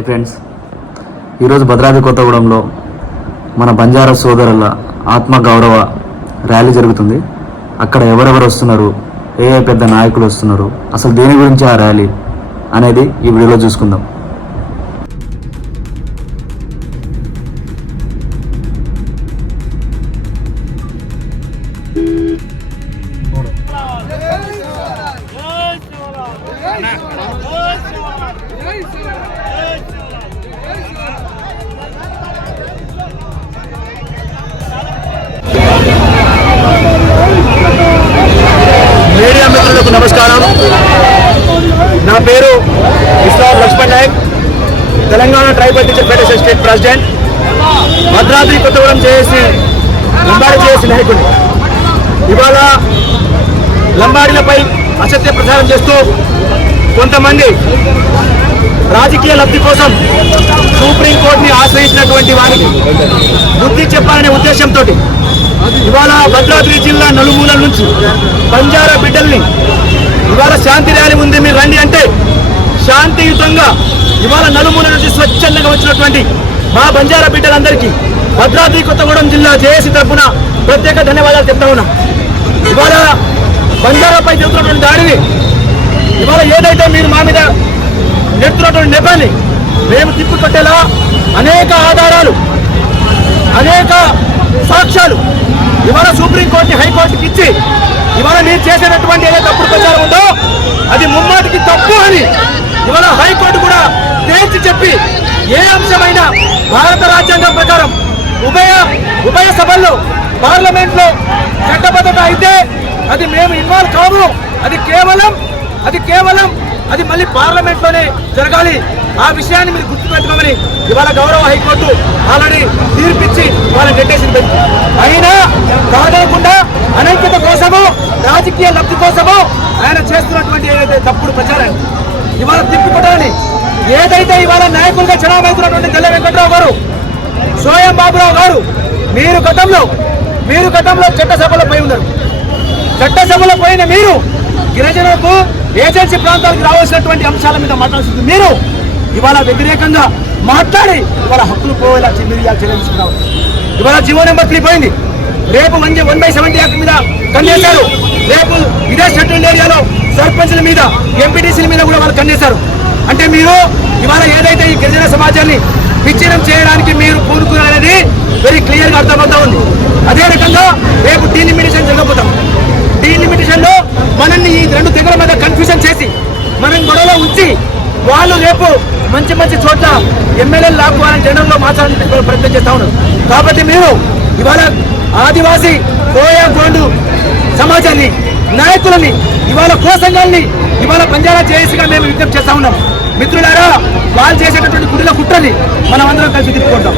Hi friends, ఈరోజు భద్రాద్రి కొత్తగూడెంలో మన బంజారా సోదరుల ఆత్మగౌరవ ర్యాలీ జరుగుతుంది. అక్కడ ఎవరెవరు వస్తున్నారు, ఏ పెద్ద నాయకులు వస్తున్నారు, అసలు దేని గురించి ఆ ర్యాలీ అనేది ఈ వీడియోలో చూసుకుందాం. మీడియా మిత్రులకు నమస్కారం. నా పేరు Islam Laxman Nayak, Telangana tribal teacher federation state president, Bhadradri Kothagudem చేసి లంబాడి చేసి నాయకుడు. ఇవాళ లంబాడీలపై అసత్య ప్రచారం చేస్తూ కొంతమంది రాజకీయ లబ్ధి కోసం సుప్రీంకోర్టుని ఆశ్రయించినటువంటి వారికి బుద్ధి చెప్పాలనే ఉద్దేశంతో ఇవాళ భద్రాద్రి జిల్లా నలుమూలల నుంచి బంజారా బిడ్డల్ని ఇవాళ శాంతి ర్యాలీ ఉంది, మీరు రండి అంటే శాంతియుతంగా ఇవాళ నలుమూల నుంచి స్వచ్ఛందంగా వచ్చినటువంటి మా బంజారా బిడ్డలందరికీ భద్రాద్రి కొత్తగూడెం జిల్లా జేఏసీ తరఫున ప్రత్యేక ధన్యవాదాలు చెప్తా ఉన్నాం. ఇవాళ బంజారాపై జరుగుతున్నటువంటి దాడిని ఇవాళ ఏదైతే మీరు మా మీద నెడుతున్నటువంటి నెపాన్ని మేము తిప్పికొట్టేలా అనేక ఆధారాలు, అనేక సాక్ష్యాలు ఇవాళ సుప్రీంకోర్టు హైకోర్టుకి ఇచ్చి ఇవాళ మీరు చేసేటటువంటి ఏదైతే తప్పుడు ప్రచారం ఉందో అది ముమ్మాటికి తప్పు అని ఇవాళ హైకోర్టు కూడా తేల్చి చెప్పి ఏ అంశమైనా భారత రాజ్యాంగం ప్రకారం ఉభయ సభల్లో పార్లమెంట్లో చట్టబద్ధత అయితే అది మేము ఇన్వాల్వ్ కాము, అది కేవలం మళ్ళీ పార్లమెంట్లోనే జరగాలి. ఆ విషయాన్ని మీరు గుర్తుపెట్టుకోమని ఇవాళ గౌరవ హైకోర్టు ఆల్రెడీ తీర్పిచ్చి వాళ్ళని నెట్టేసింది. అయినా కాదనకుండా అనైక్యత కోసము, రాజకీయ లబ్ధి కోసము ఆయన చేస్తున్నటువంటి ఏదైతే తప్పుడు ప్రచారం ఇవాళ తిప్పుకోవడాన్ని ఏదైతే ఇవాళ నాయకులుగా చలామవుతున్నటువంటి తెల్ల వెంకట్రావు గారు, సోయం బాబురావు గారు, మీరు గతంలో చట్టసభలో పోయి ఉన్నారు. చట్టసభలో పోయిన మీరు గిరిజనులకు ఏజెన్సీ ప్రాంతాలకు రావాల్సినటువంటి అంశాల మీద మాట్లాడుతుంది. మీరు ఇవాళ వ్యతిరేకంగా మాట్లాడి ఇవాళ హక్కులు పోయేలా మీరు చెల్లించుకున్నారు. ఇవాళ జీవో నెంబర్ 3 పోయింది. రేపు 1/70 యాక్ట్ మీద కన్నేశారు. రేపు ఇదే షెడ్యూల్డ్ ఏరియాలో సర్పంచ్ల మీద, ఎంపీటీసీల మీద కూడా వాళ్ళు కన్నేశారు. అంటే మీరు ఇవాళ ఏదైతే ఈ గిరిజన సమాజాన్ని విచ్ఛిన్నం చేయడానికి మీరు పూనుకున్నారనేది వెరీ క్లియర్గా అర్థమవుతా ఉంది. అదే రకంగా రేపు డీలిమిటేషన్ జరగబోతాం. డీలిమిటేషన్ లో మనల్ని ఈ రెండు తెగల మీద కన్ఫ్యూజన్ చేసి మనం గొడవలో ఉంచి వాళ్ళు రేపు మంచి చోట్ల ఎమ్మెల్యేలు లాక్కోవాలని జనంలో మాట్లాడడానికి ప్రయత్నం చేస్తా ఉన్నారు. కాబట్టి మీరు ఇవాళ ఆదివాసీ కోయా గోండు సమాజాన్ని, నాయకులని, ఇవాళ కోసంగాల్ని ఇవాళ బంజారా జేఏసీగా మేము విజ్ఞప్తి చేస్తా ఉన్నాం. మిత్రులారా, వాళ్ళు చేసేటటువంటి గుడిల కుట్రని మనం అందరం కలిసి తిప్పికొడతాం,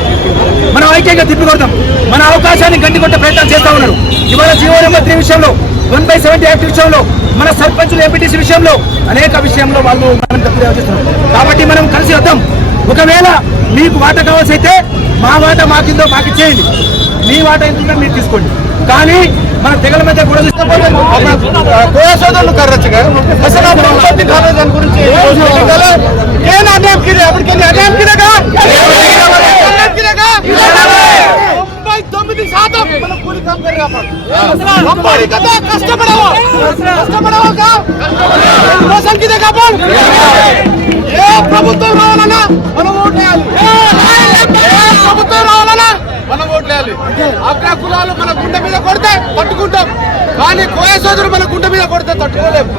మనం ఐక్యంగా తిప్పికొడతాం. మన అవకాశాన్ని గండికొట్టే ప్రయత్నం చేస్తా ఉన్నారు. ఇవాళ జీవో నెంబర్ 3 విషయంలో, 1/70 యాక్ట్ విషయంలో, మన సర్పంచులు, ఎంపీటీసీ విషయంలో, అనేక విషయంలో వాళ్ళు మనం తప్పులు చేస్తున్నారు. కాబట్టి మనం కలిసి వద్దాం. ఒకవేళ మీకు వాటా కావాల్సి అయితే మా వాటా మాకిందో మాకు ఇచ్చేయండి, మీ వాటా ఎందుకంటే మీరు తీసుకోండి. కానీ మన తెగల మధ్య కూడా సోదరులు కర్రచ్చుగా అసలు దాని గురించి 99% కూలి काम कर रहा है अंबाड़ी का कष्ट बढ़ावा का रोशन की देखा पण ఏ ప్రభుత్వం రావాలన్నా మనం ఓట్లేయాలి. ప్రభుత్వం రావాలన్నా మనం ఓట్లేయాలి. అగ్ర కులాలు మన గుండె మీద కొడితే తట్టుకుంటాం, కానీ కోయ సోదరులు మన గుండె మీద కొడితే తట్టుకోలేము.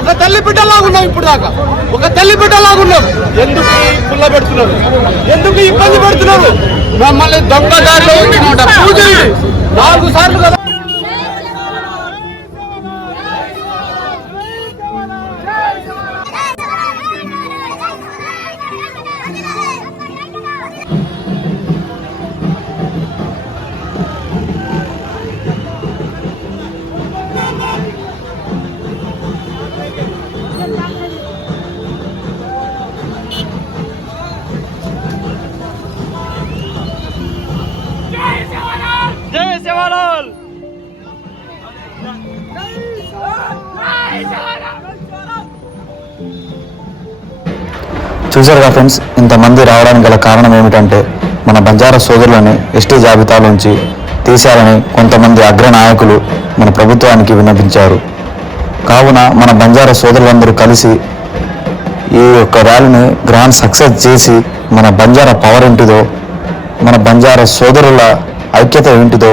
ఒక తల్లి బిడ్డలాగా ఉన్నాం, ఇప్పుడు దాకా ఒక తల్లి బిడ్డలాగా ఉన్నాం. ఎందుకు పుల్ల పెడుతున్నారు, ఎందుకు ఇబ్బంది పెడుతున్నారు? మమ్మల్ని దొంగదారిలో పూజలు 4 సార్లు కదా. చూసారుగా ఫ్రెండ్స్, ఇంతమంది రావడానికి గల కారణం ఏమిటంటే మన బంజారా సోదరులని ఎస్టీ జాబితాలోంచి తీశారని కొంతమంది అగ్రనాయకులు మన ప్రభుత్వానికి విన్నపించారు. కావున మన బంజారా సోదరులందరూ కలిసి ఈ యొక్క ర్యాలీని గ్రాండ్ సక్సెస్ చేసి మన బంజారా పవర్ ఏంటిదో, మన బంజారా సోదరుల ఐక్యత ఏంటిదో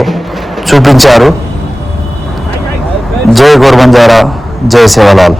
చూపించారు. జై గోర్ బంజారా, జై సేవలాల్.